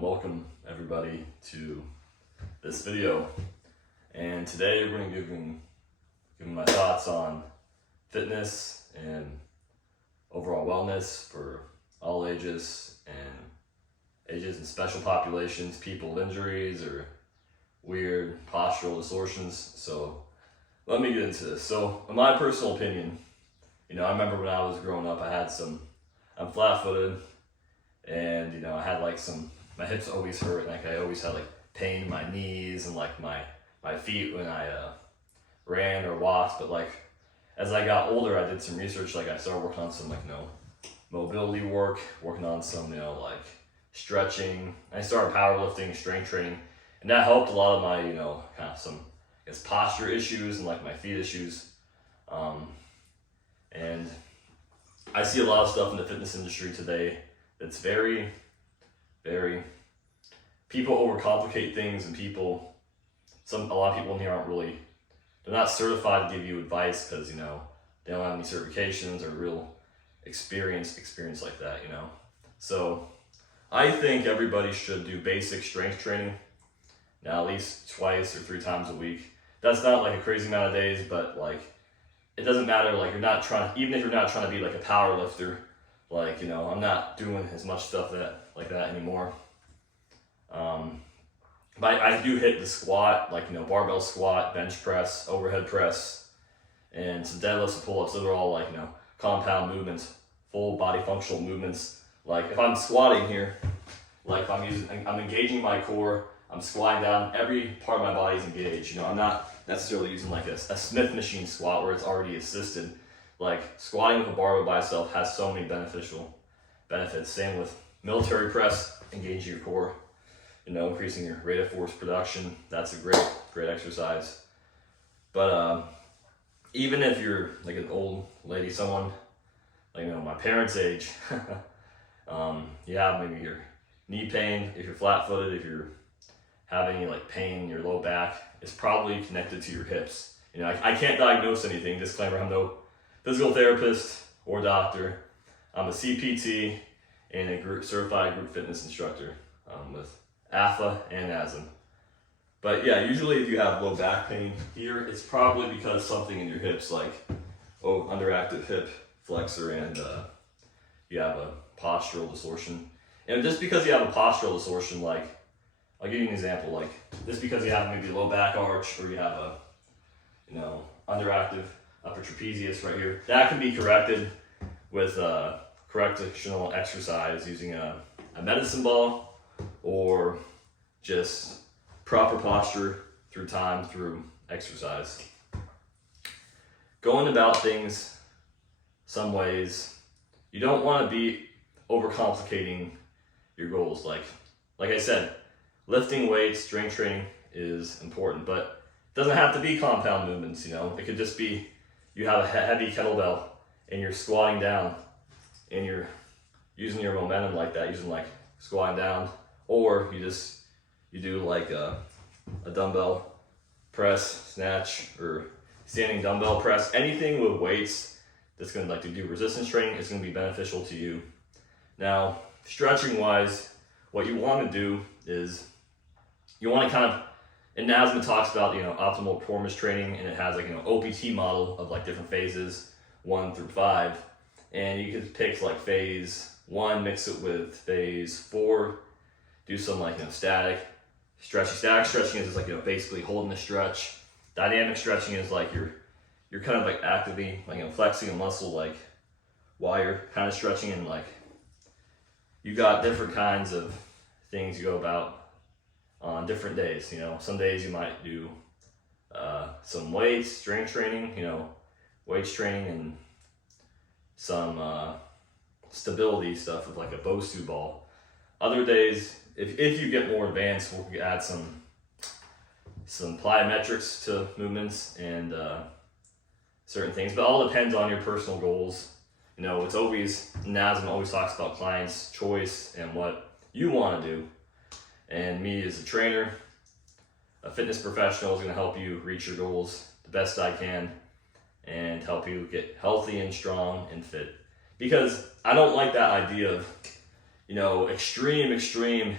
Welcome everybody to this video, and today we're going to give my thoughts on fitness and overall wellness for all ages and special populations, people with injuries or weird postural distortions. So let me get into this. So in my personal opinion, I remember when I was growing up, I'm flat-footed, and I had my hips always hurt, and I always had pain in my knees and my feet when I ran or walked. But as I got older, I did some research. I started working on some mobility work, working on some stretching. I started powerlifting, strength training, and that helped a lot of my kind of some posture issues and my feet issues. And I see a lot of stuff in the fitness industry today that's very, very, people overcomplicate things, and a lot of people in here they're not certified to give you advice because, they don't have any certifications or real experience like that, So I think everybody should do basic strength training, now at least 2 or 3 times a week. That's not a crazy amount of days, but it doesn't matter, even if you're not trying to be a power lifter, I'm not doing as much stuff like that anymore. But I do hit the squat, barbell squat, bench press, overhead press, and some deadlifts and pull-ups. Those are all compound movements, full body functional movements. If I'm squatting here, I'm engaging my core, I'm squatting down, every part of my body is engaged. I'm not necessarily using a Smith machine squat where it's already assisted. Squatting with a barbell by itself has so many beneficial benefits. Same with military press, engaging your core, increasing your rate of force production. That's a great exercise. But even if you're an old lady, someone my parents' age, you have maybe your knee pain, if you're flat-footed, if you're having any pain in your low back, it's probably connected to your hips. I can't diagnose anything. Disclaimer: I'm no physical therapist or doctor. I'm a CPT and a certified group fitness instructor with AFA and ASM. But yeah, usually if you have low back pain here, it's probably because something in your hips, underactive hip flexor, and you have a postural distortion. And just because you have a postural distortion, I'll give you an example. Just because you have maybe a low back arch, or you have a underactive upper trapezius right here, that can be corrected with correctional exercise using a medicine ball, or just proper posture through exercise. Going about things some ways, you don't want to be overcomplicating your goals. Like I said, lifting weights, strength training is important, but it doesn't have to be compound movements. It could just be you have a heavy kettlebell and you're squatting down and you're using your momentum like that, using squatting down, or you do a dumbbell press, snatch, or standing dumbbell press. Anything with weights that's going to do resistance training is going to be beneficial to you. Now, stretching wise, what you want to do is you want to and NASM talks about optimal performance training, and it has OPT model of different phases 1 through 5, and you could pick phase 1, mix it with phase 4, do some static stretching. Static stretching is just basically holding the stretch. Dynamic stretching is you're kind of actively flexing a muscle while you're kind of stretching, and you got different kinds of things you go about on different days. Some days you might do some weights, strength training, weights training, and some stability stuff with a Bosu ball. Other days, if you get more advanced, we'll add some plyometrics to movements and certain things, but all depends on your personal goals. It's always, NASM always talks about client's choice and what you want to do. And me as a trainer, a fitness professional, is going to help you reach your goals the best I can and help you get healthy and strong and fit. Because I don't like that idea of, extreme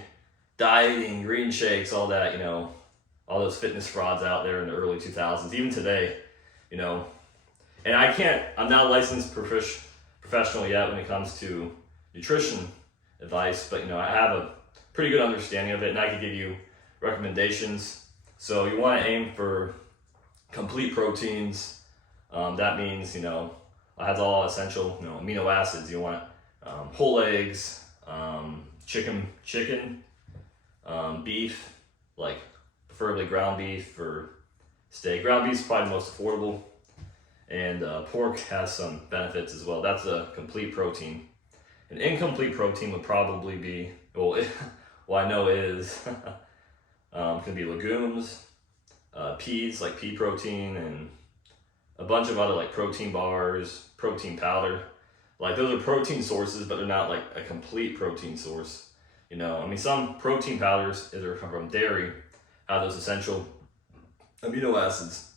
dieting, green shakes, all that, all those fitness frauds out there in the early 2000s, even today, and I'm not a licensed professional yet when it comes to nutrition advice, but I have a pretty good understanding of it, and I can give you recommendations. So you want to aim for complete proteins. That means, it has all essential, amino acids. You want whole eggs, chicken, beef, like preferably ground beef or steak. Ground beef is probably the most affordable, and pork has some benefits as well. That's a complete protein. An incomplete protein would probably be, well, I know is, could be legumes, peas, like pea protein, and a bunch of other like protein bars, protein powder. Like those are protein sources, but they're not like a complete protein source. Some protein powders that are from dairy have those essential amino acids,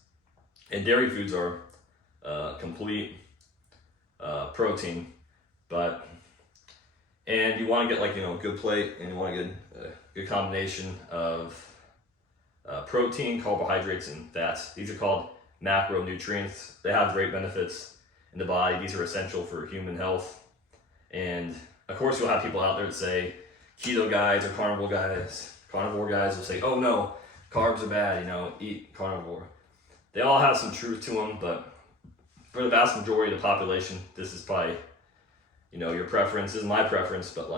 and dairy foods are complete protein. And you want to get like good plate, and you want to get a good combination of protein, carbohydrates, and fats. These are called macronutrients. They have great benefits in the body. These are essential for human health. And of course, you'll have people out there that say keto guys or carnivore guys. Carnivore guys will say, "Oh no, carbs are bad. Eat carnivore." They all have some truth to them, but for the vast majority of the population, this is probably your preference. This is my preference, but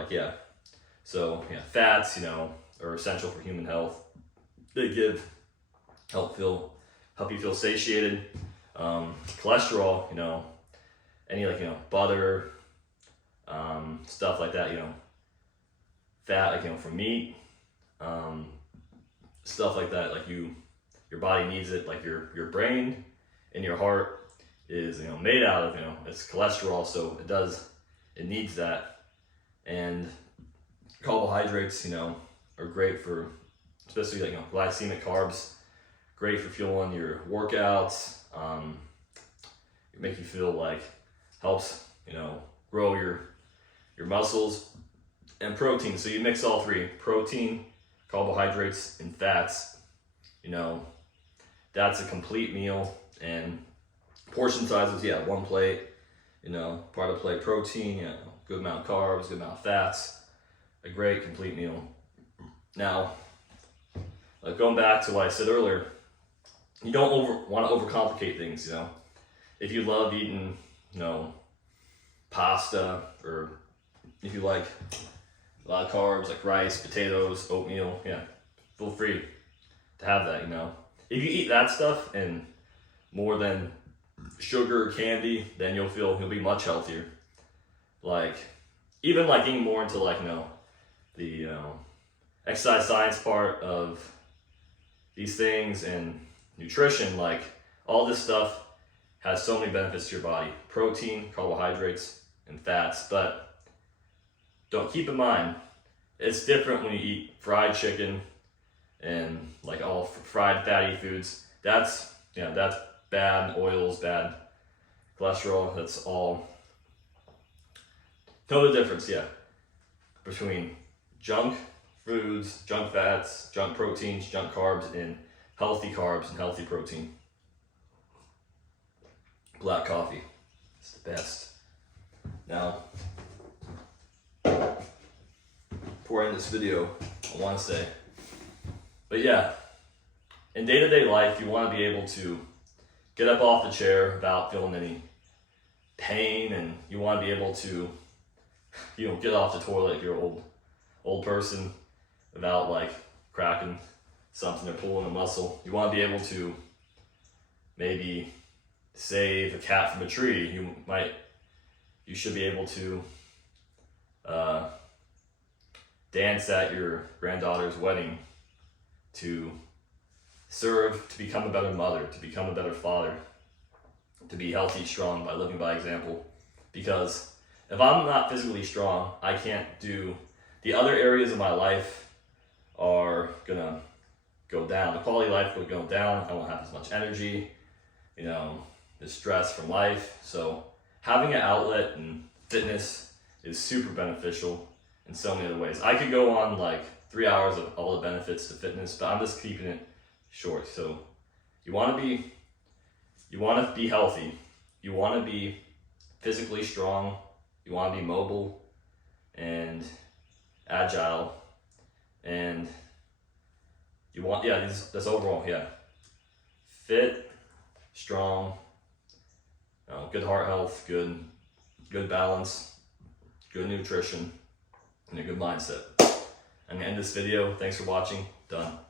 So fats, are essential for human health. They help you feel satiated. Cholesterol, any butter, stuff like that, fat, from meat, stuff like that, your body needs it, like your brain and your heart is, made out of, it's cholesterol, so it needs that. And carbohydrates, are great for, especially glycemic carbs, great for fueling your workouts. It make you feel helps, grow your muscles. And protein, so you mix all three, protein, carbohydrates, and fats, that's a complete meal. And portion sizes, one plate, part of the plate protein, good amount of carbs, good amount of fats, a great complete meal. Now, going back to what I said earlier, you don't want to overcomplicate things, If you love eating, pasta, or if you like a lot of carbs like rice, potatoes, oatmeal, feel free to have that, If you eat that stuff and more than sugar or candy, then you'll be much healthier. Even getting more into the exercise science part of these things and nutrition, all this stuff has so many benefits to your body: protein, carbohydrates, and fats. But don't keep in mind, it's different when you eat fried chicken and all fried fatty foods. That's bad oils, bad cholesterol. That's all. Know the difference, between junk foods, junk fats, junk proteins, junk carbs, and healthy carbs and healthy protein. Black coffee, it's the best. Now, before I end this video, I want to say, in day-to-day life, you want to be able to get up off the chair without feeling any pain, and you want to be able to, get off the toilet if you're an old person without cracking something or pulling a muscle. You want to be able to maybe save a cat from a tree. You should be able to dance at your granddaughter's wedding, to serve, to become a better mother, to become a better father, to be healthy, strong by living by example. Because if I'm not physically strong, I can't do the other areas of my life are gonna go down. The quality of life will go down. I won't have as much energy, the stress from life. So having an outlet in fitness is super beneficial in so many other ways. I could go on 3 hours of all the benefits to fitness, but I'm just keeping it short. So you want to be healthy, you want to be physically strong, you want to be mobile and agile, and you want, that's overall, fit, strong, good heart health, good balance, good nutrition, and a good mindset. I'm gonna end this video. Thanks for watching. Done.